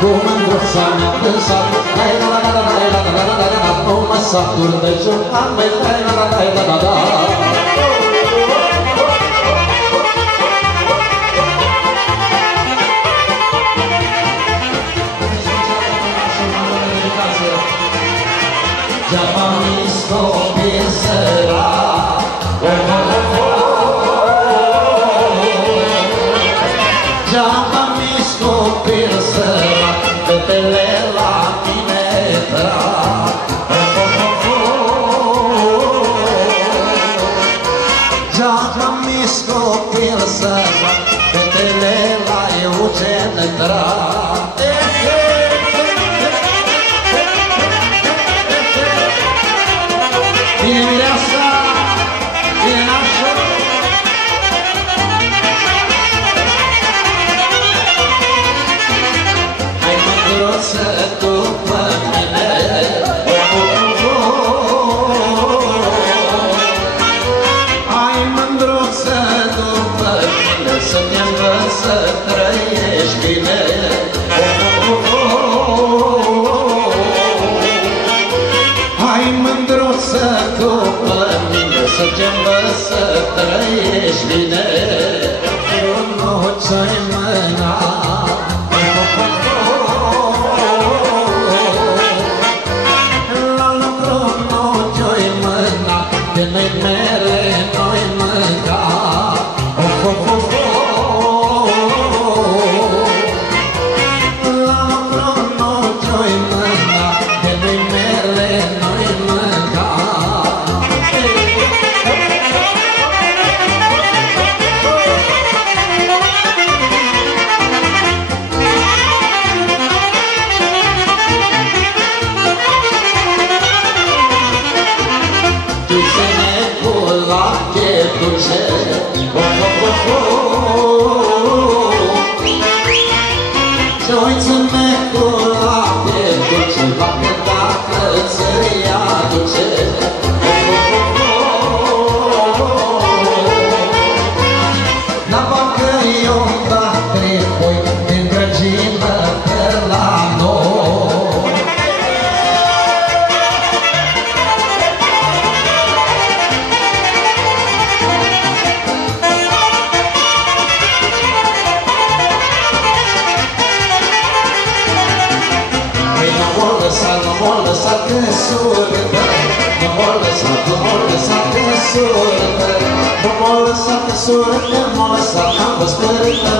cu mândruța mi-a dansat. Nu mă satur de jucat, măi, Già mi sto penserà, già mi sto penserà, tutte le lacrime tra. Già mi sto pensando, tutte le lacrime tra. Bine mireasa, bine nașă. Hai mândruță după mine, hai mândruță după mine, să-mi învăț să trăiești bine. Hai mândruță după mine, să-ți învăț să trăiești bine. Nu ți-ai mâna, la lucru nu ți-ai mâna, de noi mere noi mânca. La lucru nu ți-ai mâna, de noi mere noi mânca. Dulce-ne cu lapte dulce, Dulce-ne cu lapte dulce, lapte dacă ți-l ia dulce. Dar parcă eu dat trepoi din drăgină pe la noi. Nu m-o lăsat că surândă, nu m-o lăsat că surândă, nu m-o lăsat că surândă, m-o lăsat că-am fost părândă,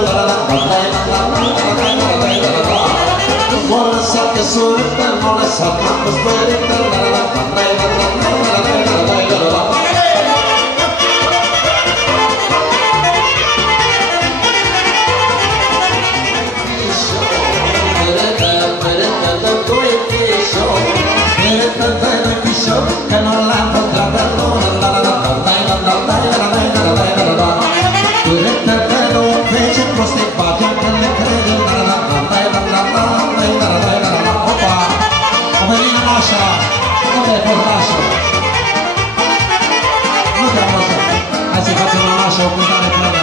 nu m-o lăsat că surândă, m-o lăsat că-am fost părândă. Că nu l-am pătrat pe lună. Curătă pe două fece proste face că le crede. Opa! O venit în așa, nu te portașă. Nu te auză. Hai să facem în așa o cântare plădă.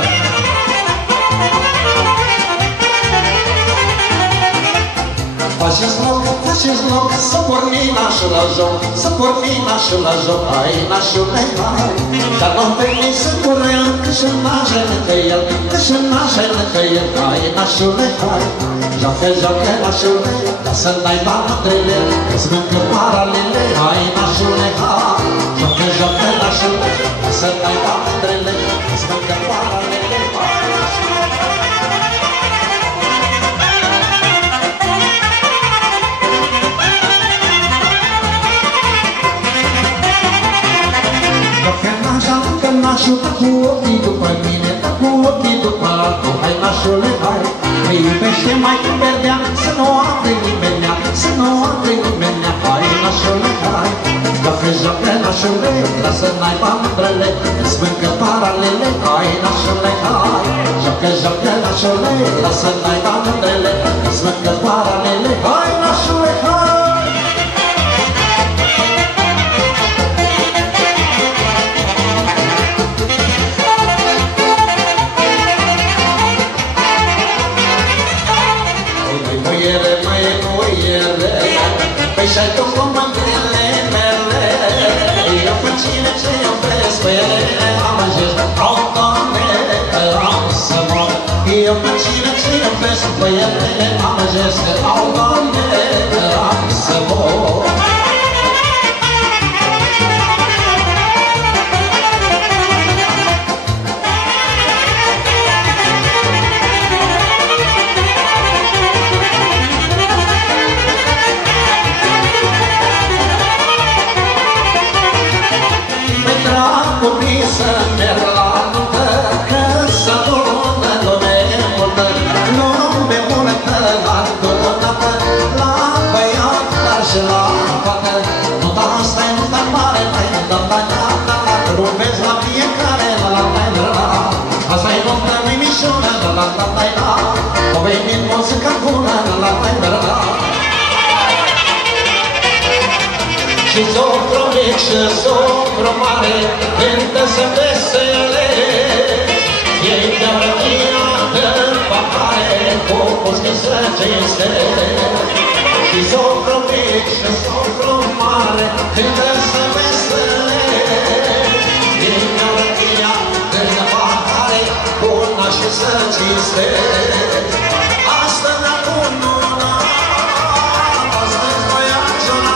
Faceți loc să porni nașul la joc, să porni nașul la joc, hai nașule, hai. Dar nu veni să curel, că și nașe lângă el, că și nașe lângă el, hai nașule, hai. Joacă, joacă nașule, ca să n-ai bani mândrele, că-ți mâncă paralele, hai nașule, hai. Joacă, joacă nașule, ca să n-ai bani mândrele, că-ți mâncă paralele, hai nașule. Că nașul cu ochii după mine, cu ochii după altul, hai nașule, hai. Mă iubește mai cu perdea, să nu afle nimenea, să nu afle nimenea, hai nașule, hai. Joacă, joacă nașule, lasă n-aiba mândrele, îți mâncă paralele, hai nașule, hai. Joacă, joacă nașule, lasă n-aiba mândrele, îți mâncă paralele, hai nașule, hai. Muiere, Așa-i tu cu mândrile mele, eu pe cine ce iubesc pe ele amăjesc. Au, Doamne, am să mor, eu pe cine ce iubesc pe ele amăjesc. Au, Doamne, am să mor. Să merg la nuntă, că să lună lume multă, lume multă adunată, la băiat, dar și la fată. Nunta asta e nunta mare, la rupezi la fiecare, la. Asta e nunta mimișună, la. O venit muzica bună, la. Și socru mic și socru mare cântă să veselezi. Ei de răchia în pahare cu puțin să cinstezi. Și socru mic și socru mare cântă să veselezi. Ei de răchia în pahare cu nașii să cinstezi. Astăzi la lună, astăzi voi acționa.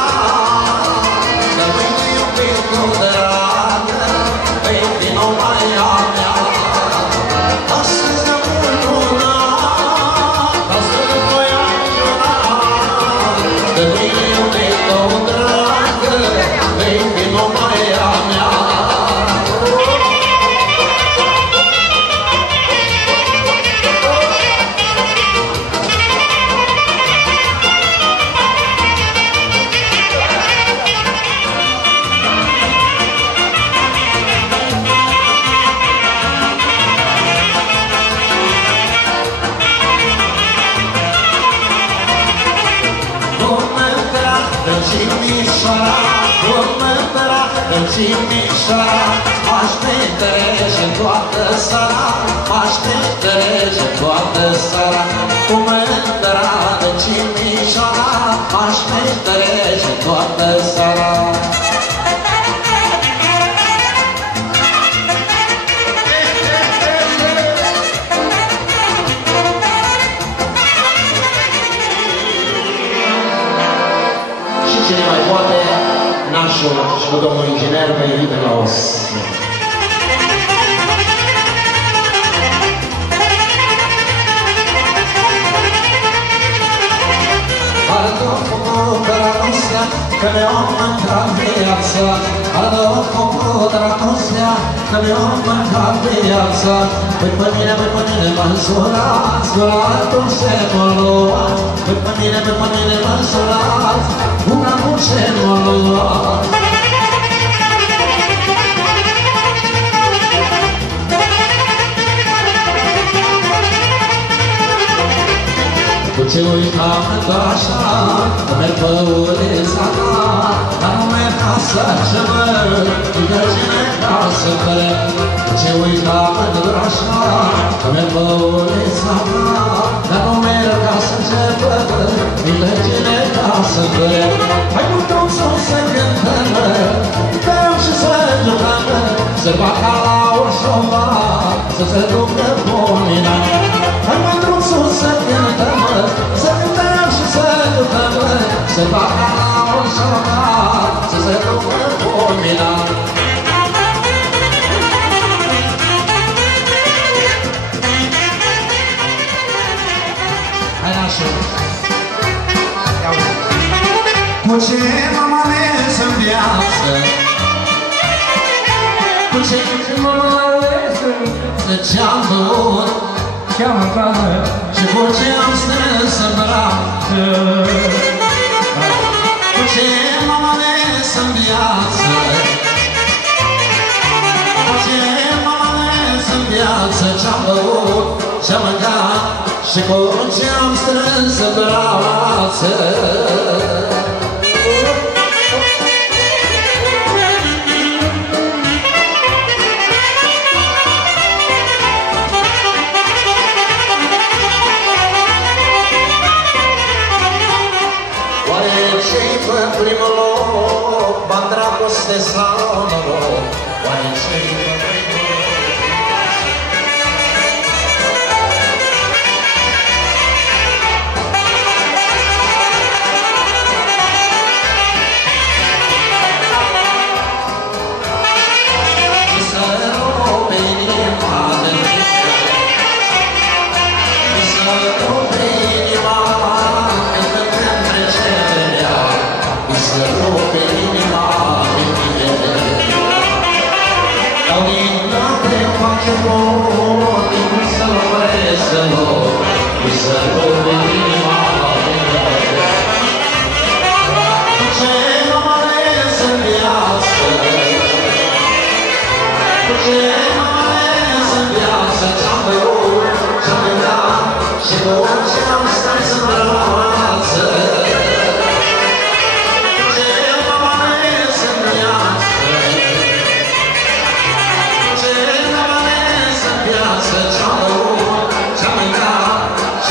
Cimișoara, m-aș petrece toată seara, m-aș petrece toată seara, cu mândra de Cimișoara, m-aș petrece toată seara. Și cine mai poate, nașul și cu domnul inginer vă invită la os. Ardă cu pudra noastră, că ne-om mâncat viața. Ardă cu pudra noastră, că ne-om mâncat viața. Păi pe mine mă însurați, curatul se mă lua. Păi pe mine mă însurați, curatul se mă lua. Cu ce uitam doar așa, că merg pe ulița ta, dar nu merg ca să văd, ci de cine ca să văd. Cu ce uitam doar așa, că merg pe ulița ta, dar nu merg ca să văd, ci de cine ca să văd. Hai putem să cântăm, dăm și să jucăm, să facă la Orșova, să se ducă pomina. Hai mândruțu să cântăm, să cântăm și să jucăm, să facă la Orșova, să se ducă pomina. Hai nașul! Cu ce m-am ales în viață, cu ce m-am ales în viață, ce-am băut, ce-am mâncat și cu ce am strâns în brațe. Cu ce m-am ales în viață, cu ce m-am ales în viață, ce-am băut, ce-am mâncat și cu ce am strâns în brațe. Ce-i primul loc, ba-n dragoste sau noroc, oare ce-i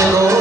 Hello.